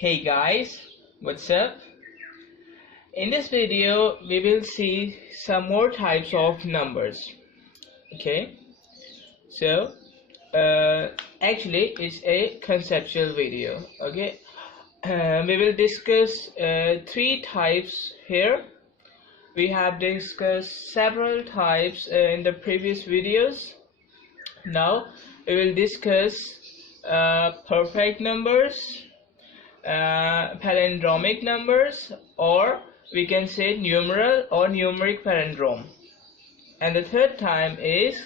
Hey guys, what's up? In this video we will see some more types of numbers. Okay, so actually it's a conceptual video. Okay, we will discuss three types here. We have discussed several types in the previous videos. Now we will discuss perfect numbers, palindromic numbers, or we can say numeral or numeric palindrome, and the third time is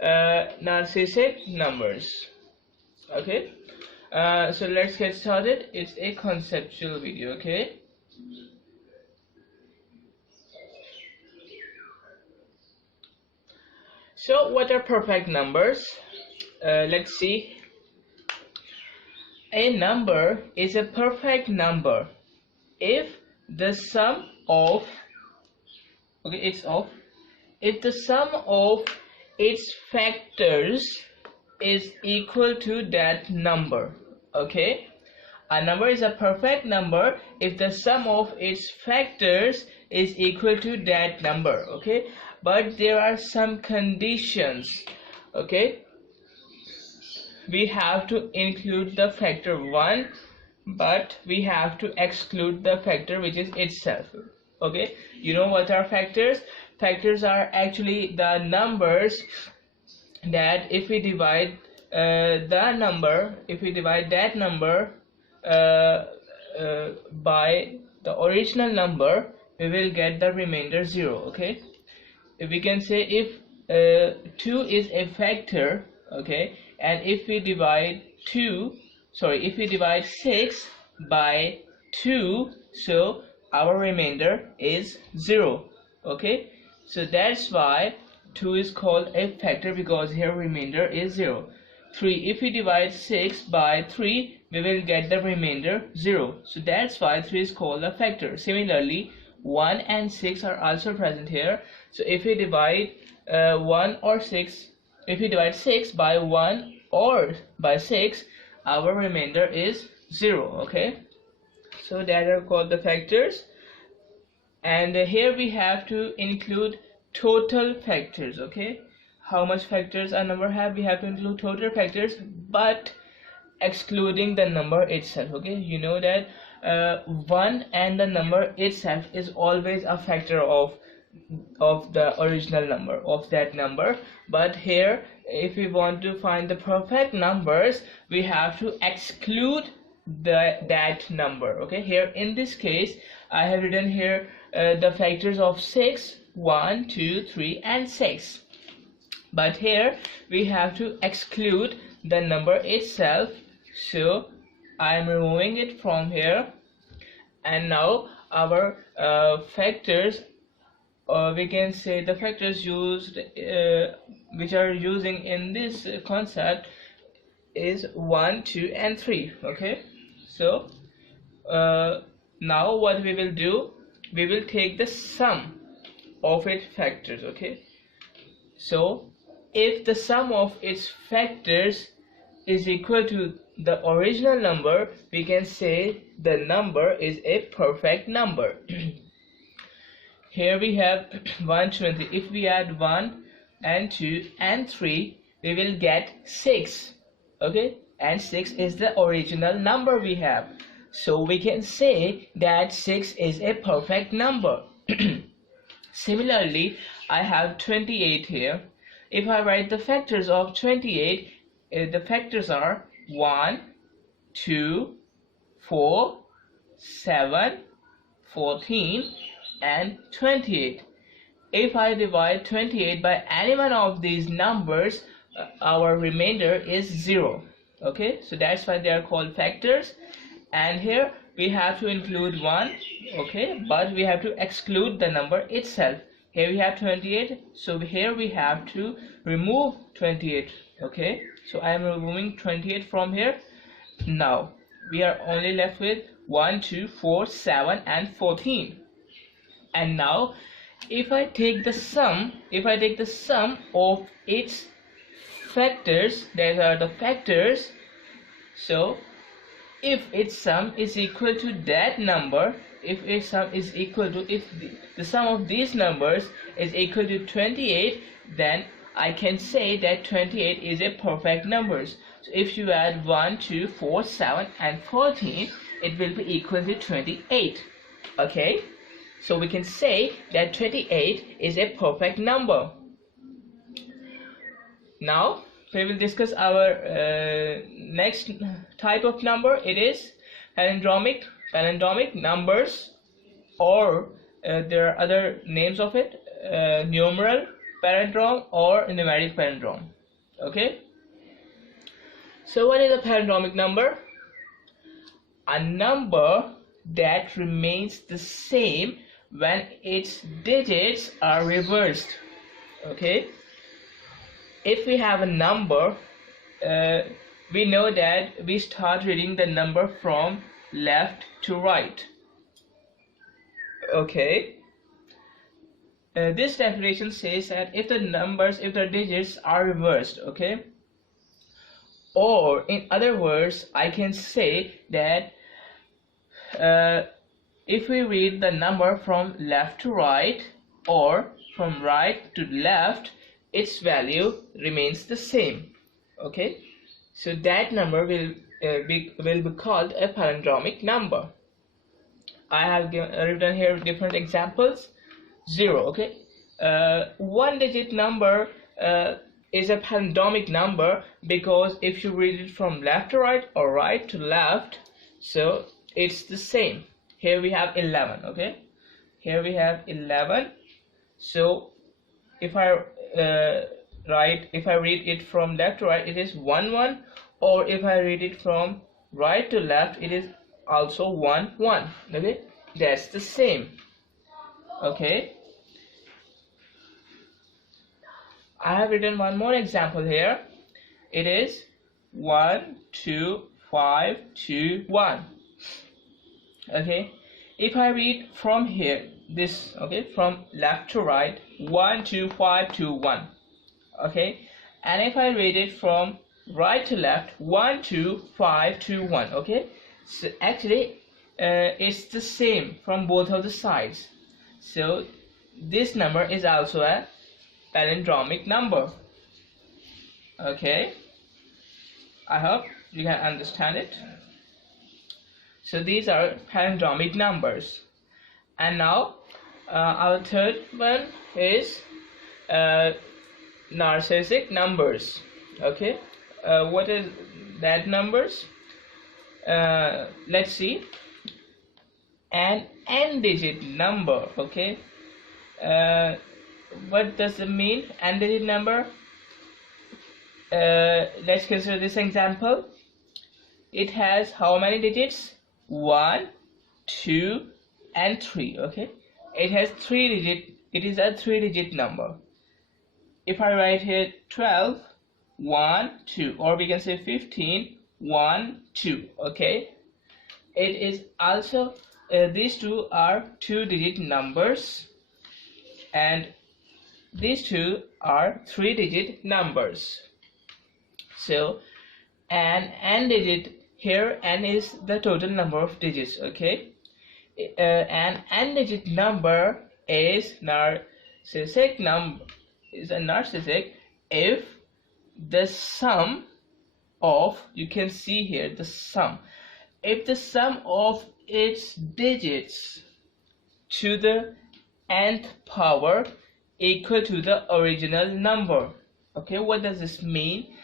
narcissistic numbers. Okay, so let's get started. It's a conceptual video. Okay, so what are perfect numbers? Let's see. A number is a perfect number if the sum of if the sum of its factors is equal to that number. Okay, a number is a perfect number if the sum of its factors is equal to that number. Okay, but there are some conditions. Okay, we have to include the factor 1, but we have to exclude the factor which is itself. Okay, you know what are factors? Factors are actually the numbers that if we divide that number by the original number, we will get the remainder 0. Okay, we can say if 2 is a factor, okay, and if we divide 6 by 2, so our remainder is 0. Okay, so that's why 2 is called a factor, because here remainder is 0. 3, if we divide 6 by 3, we will get the remainder 0. So that's why 3 is called a factor. Similarly, 1 and 6 are also present here. So if we divide 6 by 1 or by 6, our remainder is 0. Okay, so that are called the factors. And here we have to include total factors. Okay, how much factors a number have? We have to include total factors, but excluding the number itself. Okay, you know that 1 and the number itself is always a factor of the original number of that number. But here, if we want to find the perfect numbers, we have to exclude that number. Okay, here in this case I have written here the factors of 6, 1, 2, 3 and 6, but here we have to exclude the number itself, so I am removing it from here. And now our factors, we can say the factors used which are using in this concept is 1, 2 and 3. Okay, so now what we will do, we will take the sum of its factors. Okay, so if the sum of its factors is equal to the original number, we can say the number is a perfect number. Here we have 1, 2 and 3. If we add 1 and 2 and 3, we will get 6. Okay, and 6 is the original number we have, so we can say that 6 is a perfect number. Similarly, I have 28 here. If I write the factors of 28, the factors are 1, 2, 4, 7, 14 and 28. If I divide 28 by any one of these numbers, our remainder is 0. Okay, so that's why they are called factors. And here we have to include 1, okay, but we have to exclude the number itself. Here we have 28, so here we have to remove 28. Okay, so I am removing 28 from here. Now we are only left with 1, 2, 4, 7 and 14. And now if I take the sum of its factors, that are the factors, so if its sum is equal to that number, if the sum of these numbers is equal to 28, then I can say that 28 is a perfect number. So if you add 1, 2, 4, 7 and 14, it will be equal to 28. Okay, so we can say that 28 is a perfect number. Now we will discuss our next type of number. It is palindromic numbers, or there are other names of it, numeral palindrome or numeric palindrome. Okay, so what is a palindromic number? A number that remains the same when its digits are reversed. Okay, if we have a number, we know that we start reading the number from left to right. Okay, this definition says that if the digits are reversed, okay, or in other words, I can say that if we read the number from left to right or from right to left, its value remains the same. Okay, so that number will be called a palindromic number. I have written here different examples. 0. Okay, one digit number is a palindromic number because if you read it from left to right or right to left, so it's the same. Here we have 11. Okay, here we have 11. So if I read it from left to right, it is 1 1, or if I read it from right to left, it is also 1 1. Okay, that's the same. Okay, I have written one more example here. It is 1 2 5 2 1. Okay, if I read from here, this, okay, from left to right, 1 2 5 2 1. Okay, and if I read it from right to left, 1 2 5 2 1. Okay, so actually it's the same from both of the sides, so this number is also a palindromic number. Okay, I hope you can understand it. So these are palindromic numbers. And now our third one is narcissic numbers. Okay, what is that numbers? Let's see. An n-digit number. Okay, what does it mean, n-digit number? Let's consider this example. It has how many digits? 1, 2 and 3. Okay, it has 3 digit. It is a 3-digit number. If I write here 12 1 2, or we can say 15 1 2. Okay, it is also these two are 2-digit numbers, and these two are 3-digit numbers. So an n-digit, here n is the total number of digits. Okay, an n-digit number is narcissic if the sum of, you can see here the sum, if the sum of its digits to the nth power equal to the original number. Okay, what does this mean?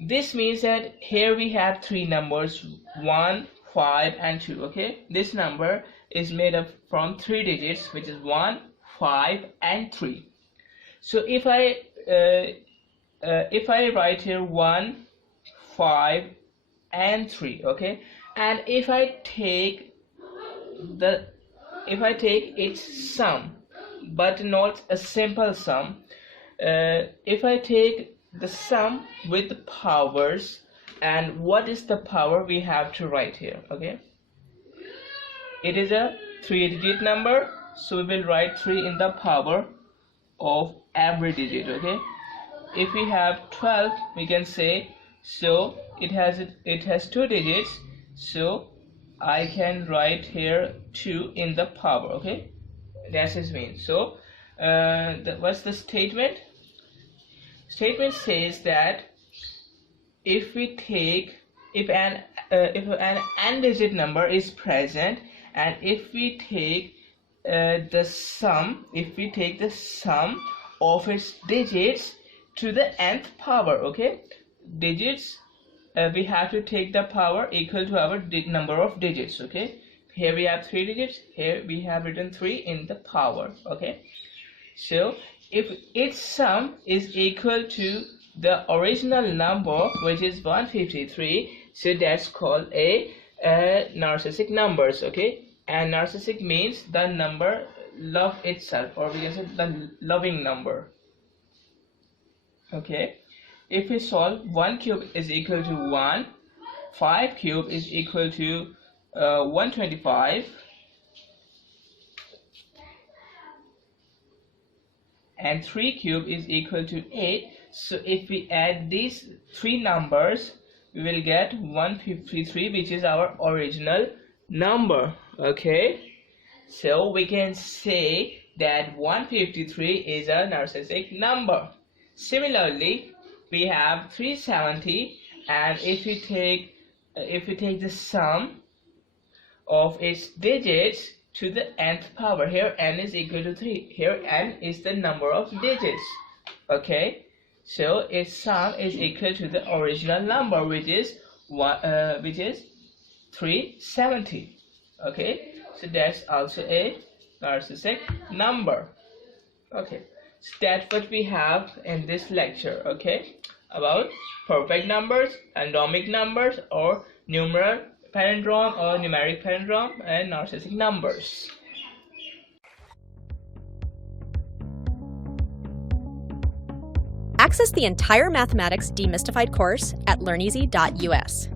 This means that here we have 3 numbers, 1, 5 and 2. Okay, this number is made up from 3 digits, which is 1, 5 and 3. So if I write here 1, 5 and 3, okay, and if I take its sum, but not a simple sum, if I take the sum with the powers, and what is the power we have to write here? Okay, it is a 3-digit number, so we will write 3 in the power of every digit. Okay, if we have 12, we can say, so it has 2 digits, So I can write here 2 in the power. Okay, that's its mean. So what's the statement? Statement says that if an n-digit number is present, and if we take the sum of its digits to the nth power. Okay, digits, we have to take the power equal to our number of digits. Okay, here we have 3 digits, here we have written 3 in the power. Okay, so if its sum is equal to the original number, which is 153, so that's called a narcissistic numbers. Okay, and narcissistic means the number love itself, or we can say the loving number. Okay, if we solve 1 cube is equal to 1, 5 cube is equal to 125, and 3 cube is equal to 8. So if we add these 3 numbers, we will get 153, which is our original number. Okay, so we can say that 153 is a narcissistic number. Similarly, we have 370, and if we take the sum of its digits to the nth power, here n is equal to 3, here n is the number of digits. Okay, so its sum is equal to the original number, which is 370. Okay, so that's also a narcissistic number. Okay, so that's what we have in this lecture. Okay, about perfect numbers, endomic numbers, or numeral palindrome or numeric palindrome, and narcissistic numbers. Access the entire Mathematics Demystified course at learneasy.us.